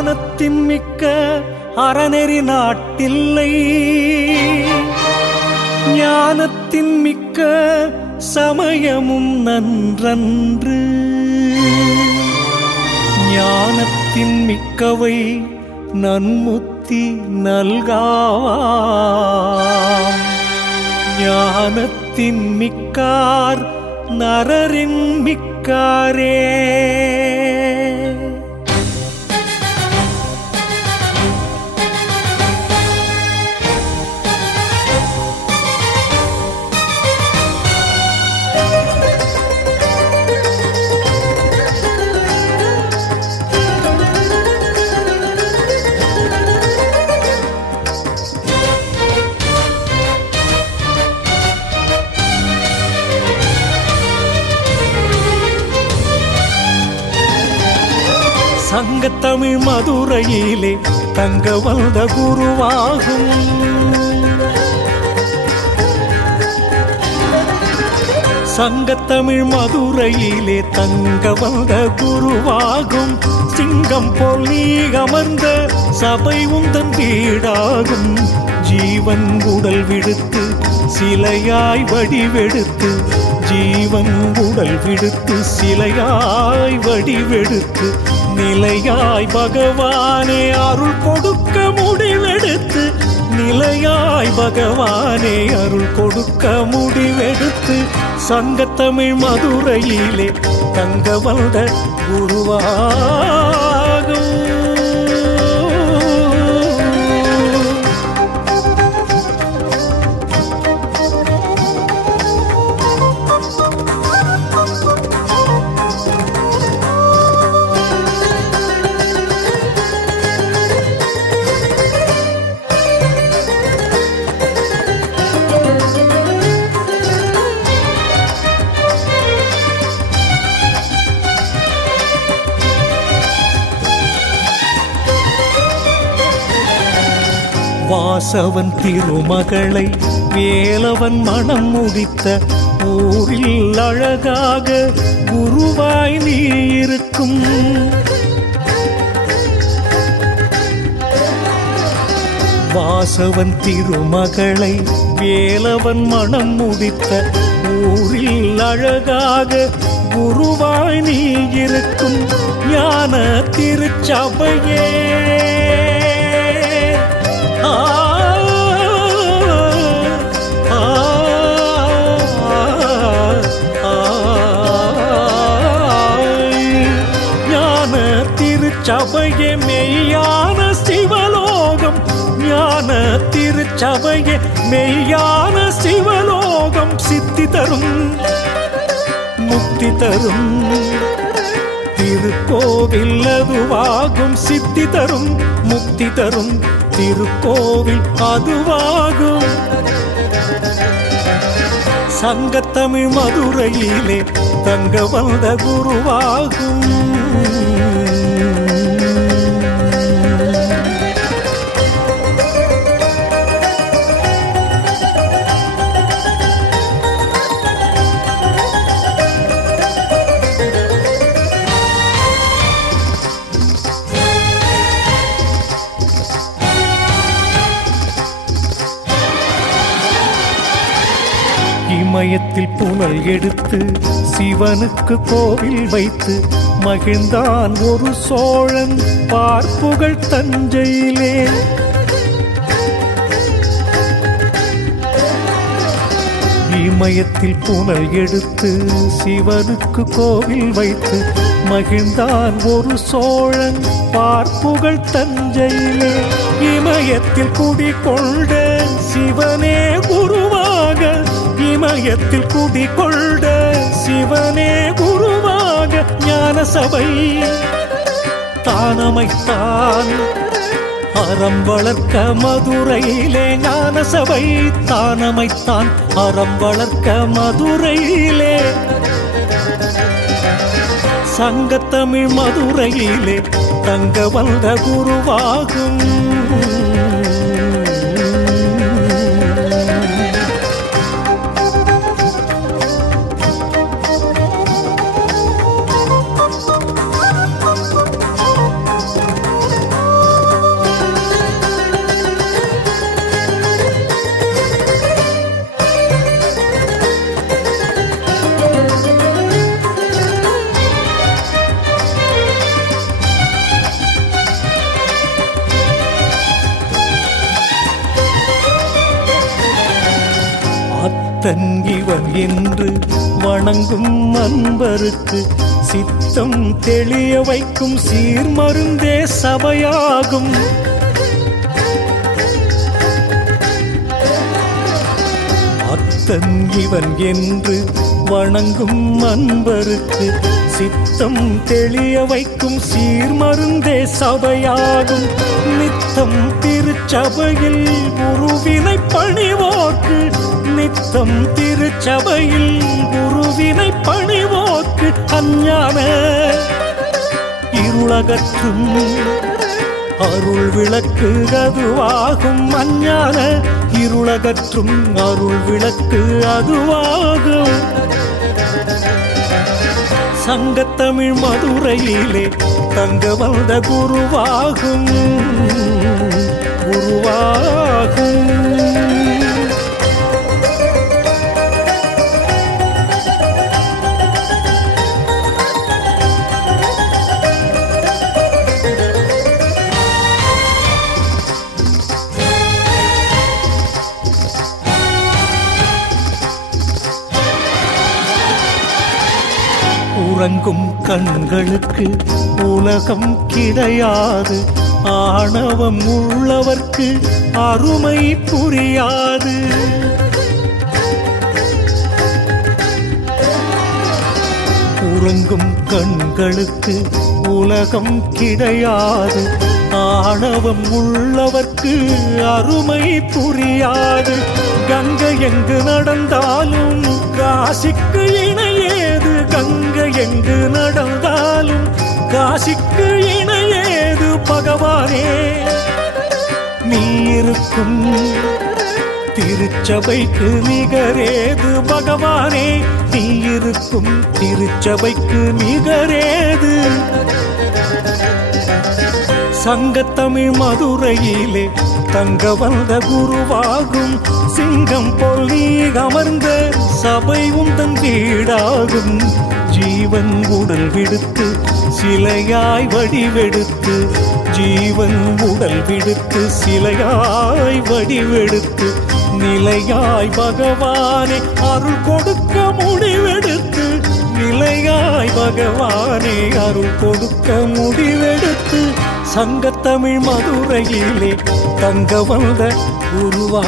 ஞானத்தின் மிக்க அறநெறி நாட்டில்லை, ஞானத்தின் மிக்க சமயமும் நன்றன்று. ஞானத்தின் மிக்கவை நன்முத்தி நல்காம், ஞானத்தின் மிக்கார் நரரின் மிக்காரே. சங்கத்தமிழ் மதுரையிலே தங்க வந்த குருவாகும், சங்கத்தமிழ் மதுரையிலே தங்க வந்த குருவாகும். சிங்கம் போல் நீ அமர்ந்த சபை உந்தன் வீடாகும். ஜீவன் உடல் விடுத்து சிலையாய் வடிவெடுத்து, ஜீவன் உடல் விடுத்து சிலையாய் வடிவெடுத்து, நிலையாய் பகவானே அருள் கொடுக்க முடிவெடுத்து, நிலையாய் பகவானே அருள் கொடுக்க முடிவெடுத்து, சங்கத்தமிழ் மதுரையிலே தங்க வந்த குருவாகும். வாசவன் திருமகளை வேலவன் மனம் முடித்த ஊரில் அழகாக குருவாய் நீ இருக்கும். வாசவன் திருமகளை வேலவன் மனம் முடித்த ஊரில் அழகாக குருவாய் நீ இருக்கும். ஞான திருச்சபையே ஞான திருச்சபையே மெய்யான சிவலோகம், ஞான திருச்சபையே மெய்யான சிவலோகம். சித்தி தரும் முக்தி தரும் திருக்கோவில் அதுவாகும், சித்தி தரும் முக்தி தரும் திருக்கோவில் அதுவாகும். சங்கத்தமிழ் மதுரையிலே தங்க வந்த குருவாகும். இமயத்தில் புனல் எடுத்து சிவனுக்கு கோவில் வைத்து மகிழ்ந்தான் ஒரு சோழன் பார்ப்புகள் தஞ்சையிலே. இமயத்தில் புனல் எடுத்து சிவனுக்கு கோவில் வைத்து மகிழ்ந்தான் ஒரு சோழன் பார்ப்புகள் தஞ்சையிலே. இமயத்தில் குடிகொண்ட சிவனே குருவாக, இமயத்தில் குடிகொண்ட சிவனே குருவாக ஞான சபை தானமைத்தான் அறம் வளர்க்க மதுரையிலே. ஞான சபை தானமைத்தான் அறம் வளர்க்க மதுரையிலே. சங்கத்தமிழ் மதுரையிலே தங்க வந்த குருவாகும். அத்தன் இவன் என்று வணங்கும் அன்பருக்கு சித்தம் தெளிய வைக்கும் சீர்மருந்தே சபையாகும். அத்தன் இவன் என்று வணங்கும் அன்பருக்கு சித்தம் தெளிய வைக்கும் சீர்மருந்தே சபையாகும். நித்தம் திருச்சபையில் குருவினை பணிவோர்க்கு, நித்தம் திருச்சபையில் குருவினை பணிவோர்க்கு அஞ்ஞான இருளகற்றும் அருள் விளக்கு அதுவாகும். அஞ்ஞான இருளகற்றும் அருள் விளக்கு அதுவாகும். சங்கத்தமிழ் மதுரையிலே தங்க வந்த குருவாகும், குருவாகும். உறங்கும் கண்களுக்கு உலகம் கிடையாது, ஆணவம் உள்ளவர்க்கு அருமை புரியாது. உறங்கும் கண்களுக்கு உலகம் கிடையாது, ஆணவம் உள்ளவர்க்கு அருமை புரியாது. கங்கை எங்கு நடந்தாலும் காசிக்கு இணையேது, கங்கை எங்கு நடந்தாலும் காசிக்கு இணையேது. பகவானே நீ இருக்கும் திருச்சபைக்கு நிகரேது, பகவானே நீ இருக்கும் திருச்சபைக்கு நிகரேது. சங்கத்தமிழ் மதுரையிலே தங்க வந்த குருவாகும். சிங்கம் பொல்லி அமர்ந்த சபை உந்தன் வீடாகும். ஜீவன் உடல் விடுத்து சிலையாய் வடிவெடுத்து, ஜீவன் உடல் விடுத்து சிலையாய் வடிவெடுத்து, நிலையாய் பகவானே அருள் கொடுக்க முடிவெடுத்து, நிலையாய் பகவானே அருள் கொடுக்க முடிவெடுத்து. சங்கத்தமிழ் மதுரையிலே தங்க வந்த குருவா